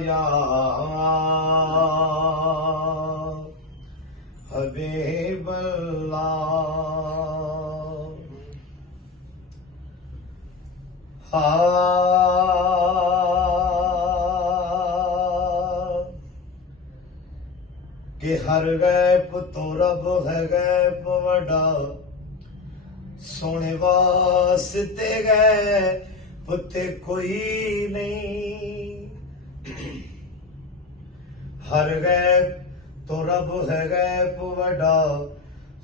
या हबीब कि हर गैप तो रब है गैप वड़ा सोने वास्ते गैप ते कोई नहीं। हर गैप तो रब है गैप वड़ा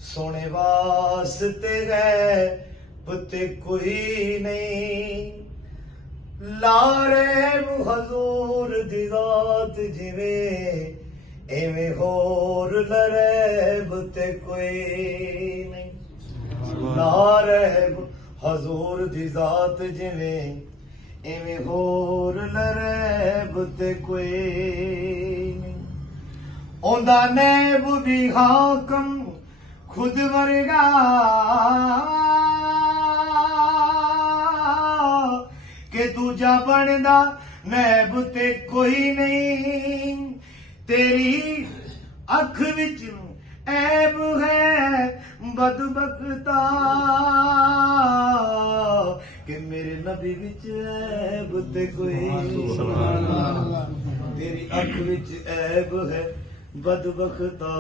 सोने वास्ते गैप ते कोई नहीं। लारे हजूर दी जात जिवें एवें होर लरैब ते कोई नहीं। लारैब हजूर दी जात जिवें एवें होर लरैब ते कोई नहीं। ओंदा नैब भी हाकम खुद वर्गा के दूजा बनदा नैब ते कोई नहीं। तेरी अख विच ऐब है बदबख्ता कि मेरे नबी विच ऐब ते कोई। तेरी अख विच ऐब है बदबख्ता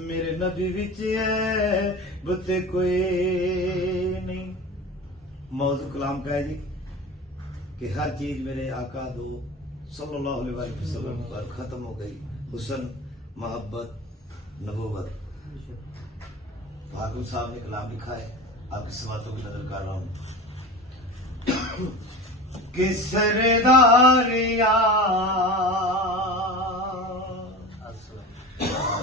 मेरे नबी विच ऐब ते कोई नहीं। मौजू कलाम का है जी कि हर चीज मेरे आका दो सल्लल्लाहु अलैहि वसल्लम पर खत्म हो गई। हुस्न मोहब्बत नबूवत। ठाकुर साहब ने कलाम लिखा है, आपकी समातों की नजर कर रहा हूं कि सरदारिया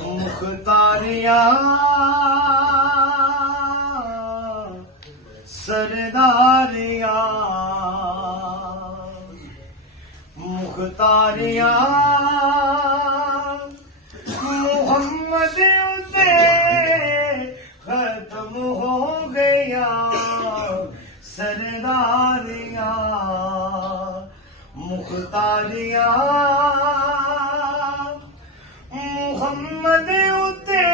मुख्तारिया सरदारिया मुख्तारिया मोहम्मद उते खत्म हो गया। सरदारिया मुख्तारिया मोहम्मद उते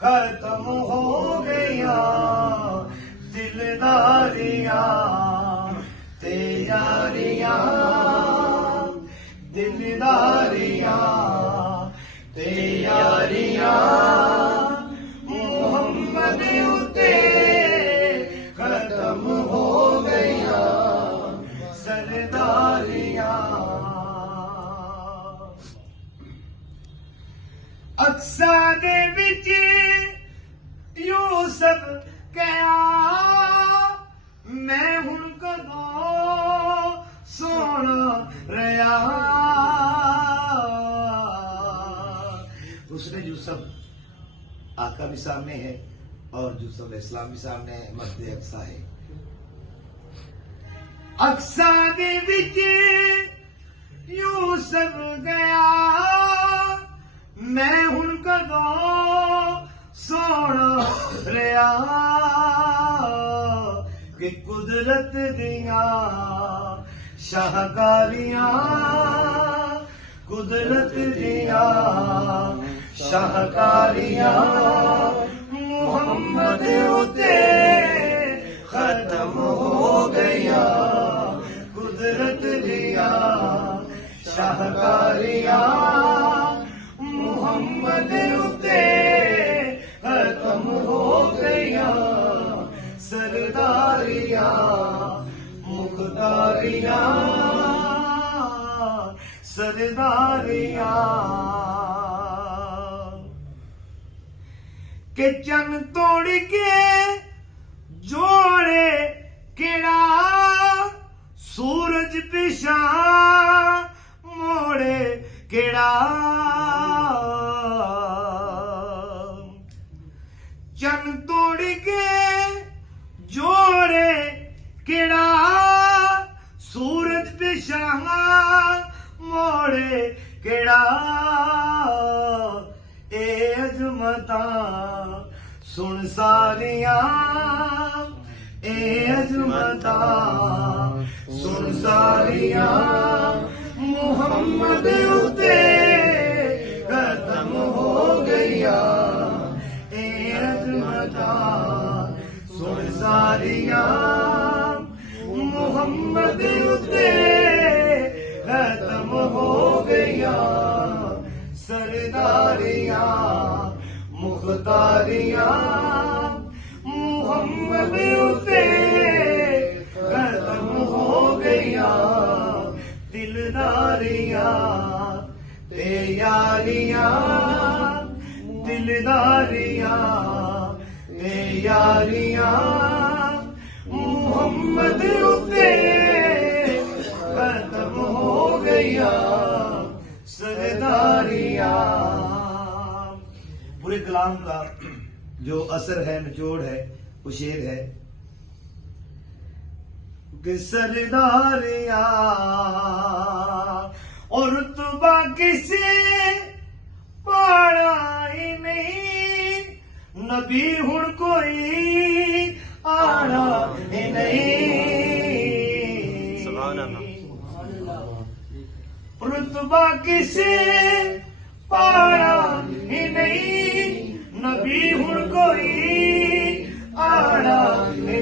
खत्म हो गया। दिलदारिया ते यारिया दिलदारिया ते यारिया मोहम्मद उते खत्म हो गया। सरदारिया अक्सा दे विच यूसुफ कया मैं हुण कदों सोना रहा। उसने यूसुफ आका भी सामने है और यूसुफ इस्लाम भी सामने है। मस्जिद अक्सा है। अक्सा दे विच यूसुफ गया मैं हुण कदों सोना रहा। कि कुदरत दिया शाहकारियां कुदरत दिया शाहकारियां मोहम्मद उते खत्म हो गया। कुदरत दिया शाहकारियां मोहम्मद उते खत्म हो गया। सरदारिया मुख्तारिया सरदारिया के चन तोड़ के जोड़े केड़ा सूरज पिछा मोड़े केड़ा। चन तोड़ के जोड़े केड़ा सूरज पिछा मोड़े केड़ा। ए अजमता सुन सारियां ए अजमता सुन सारियां मुहम्मद उते खत्म हो गया ए अजमता सुन सारिया मुहम्मद उते खत्म हो गया सरदारिया मुख्तारिया मुहम्मद उते खत्म हो गया दिलदारिया ते यारिया दिलदारिया ते यारिया मुहम्मद उते खत्म हो गया सरदारिया। पूरे कलाम का जो असर है निचोड़ है वो शेर है कि सरदारिया और रुतबा किसे पाड़ा ही नहीं नबी हुण कोई आना ही नहीं रुतबा किसे पाड़ा ही नहीं नबी हुण कोई आना